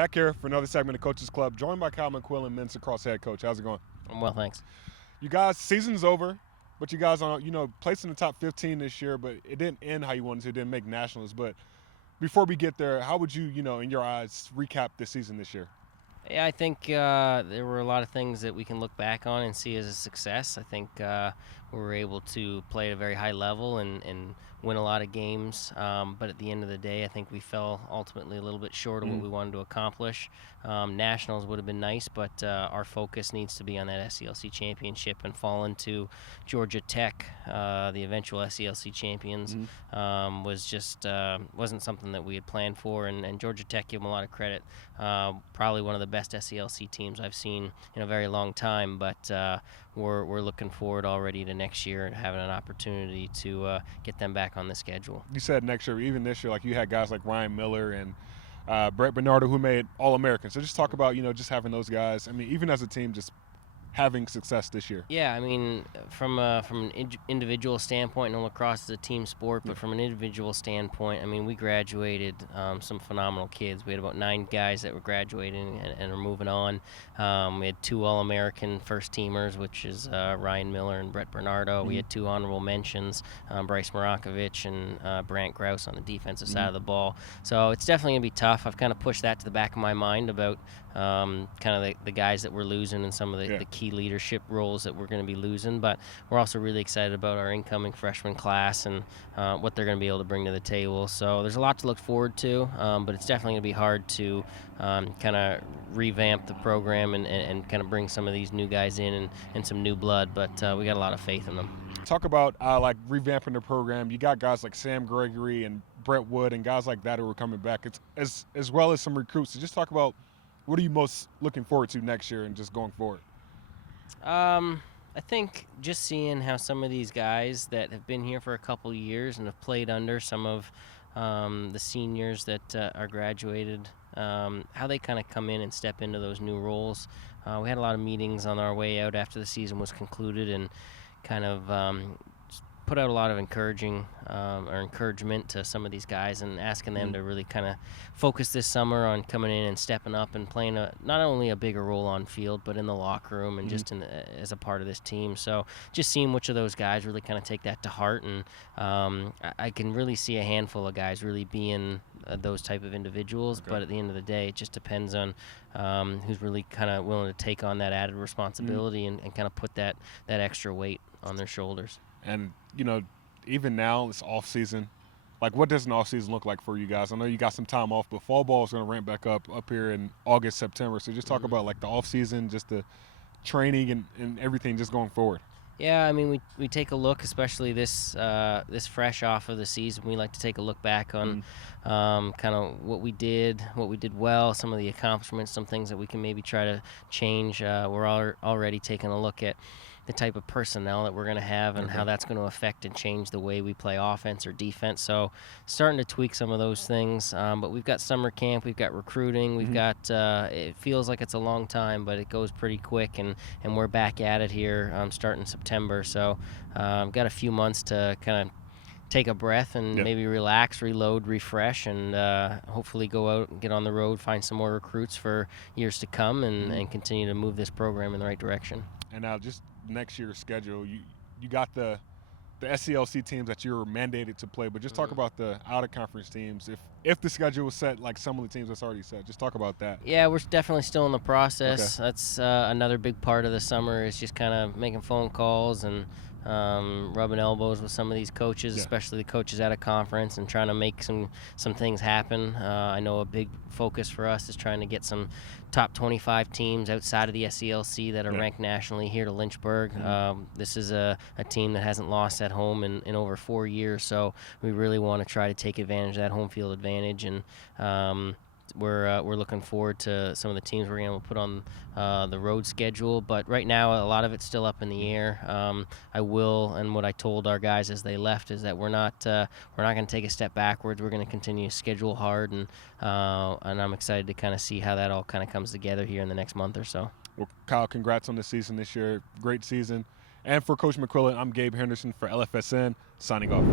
Back here for another segment of Coaches Club, joined by Kyle McQuillan, men's lacrosse head coach. How's it going? I'm well, thanks. You guys, season's over, but you guys are, placed in the top 15 this year, but it didn't end how you wanted to. It didn't make nationals. But before we get there, how would you, in your eyes, recap the season this year? Yeah, I think there were a lot of things that we can look back on and see as a success. I think we were able to play at a very high level and win a lot of games. But at the end of the day, I think we fell ultimately a little bit short of what we wanted to accomplish. Nationals would have been nice, but our focus needs to be on that SELC championship, and falling to Georgia Tech, the eventual SELC champions, was just wasn't something that we had planned for. And Georgia Tech, give them a lot of credit. Probably one of the best SELC teams I've seen in a very long time, but we're looking forward already to next year and having an opportunity to get them back on the schedule. You said next year, even this year, like you had guys like Ryan Miller and Brett Bernardo who made All-American. So just talk about, just having those guys. I mean, even as a team, just having success this year. Yeah, I mean, from an individual standpoint, lacrosse is a team sport, but from an individual standpoint, I mean, we graduated some phenomenal kids. We had about 9 guys that were graduating and are moving on. We had 2 All-American first-teamers, which is Ryan Miller and Brett Bernardo. We had 2 honorable mentions, Bryce Marakovich and Brant Grouse on the defensive side of the ball. So it's definitely going to be tough. I've kind of pushed that to the back of my mind about kind of the guys that we're losing and some of the key leadership roles that we're going to be losing, but we're also really excited about our incoming freshman class and what they're going to be able to bring to the table. So there's a lot to look forward to, but it's definitely going to be hard to kind of revamp the program and kind of bring some of these new guys in and some new blood, but we got a lot of faith in them. Talk about like revamping the program. You got guys like Sam Gregory and Brett Wood and guys like that who are coming back, as well as some recruits. So just talk about, what are you most looking forward to next year and just going forward? I think just seeing how some of these guys that have been here for a couple of years and have played under some of the seniors that are graduated, how they kind of come in and step into those new roles. We had a lot of meetings on our way out after the season was concluded and kind of put out a lot of encouragement to some of these guys and asking them to really kind of focus this summer on coming in and stepping up and playing not only a bigger role on field, but in the locker room and just as a part of this team. So just seeing which of those guys really kind of take that to heart, and I can really see a handful of guys really being those type of individuals. But at the end of the day, it just depends on who's really kind of willing to take on that added responsibility and kind of put that extra weight on their shoulders. And, even now, it's off-season. Like, what does an off-season look like for you guys? I know you got some time off, but fall ball is going to ramp back up here in August, September. So just talk about, like, the off-season, just the training and everything just going forward. Yeah, I mean, we take a look, especially this fresh off of the season. We like to take a look back on kind of what we did well, some of the accomplishments, some things that we can maybe try to change. We're already taking a look at the type of personnel that we're going to have and how that's going to affect and change the way we play offense or defense. So starting to tweak some of those things. But we've got summer camp, we've got recruiting, we've got it feels like it's a long time, but it goes pretty quick, and we're back at it here starting September. So I've got a few months to kind of take a breath and maybe relax, reload, refresh, and hopefully go out and get on the road, find some more recruits for years to come, and continue to move this program in the right direction. And now just next year's schedule, you got the SELC teams that you're mandated to play, but just talk about the out-of-conference teams. If the schedule was set like some of the teams that's already set, just talk about that. Yeah, we're definitely still in the process. That's another big part of the summer is just kind of making phone calls and rubbing elbows with some of these coaches, especially the coaches at a conference, and trying to make some things happen. I know a big focus for us is trying to get some top 25 teams outside of the SELC that are ranked nationally here to Lynchburg. This is a team that hasn't lost at home in over 4 years, so we really want to try to take advantage of that home field advantage, and we're looking forward to some of the teams we're going to put on the road schedule. But right now, a lot of it's still up in the air. I will, and what I told our guys as they left is that we're not going to take a step backwards. We're going to continue to schedule hard, and I'm excited to kind of see how that all kind of comes together here in the next month or so. Well, Kyle, congrats on the season this year. Great season. And for Coach McQuillan, I'm Gabe Henderson for LFSN, signing off.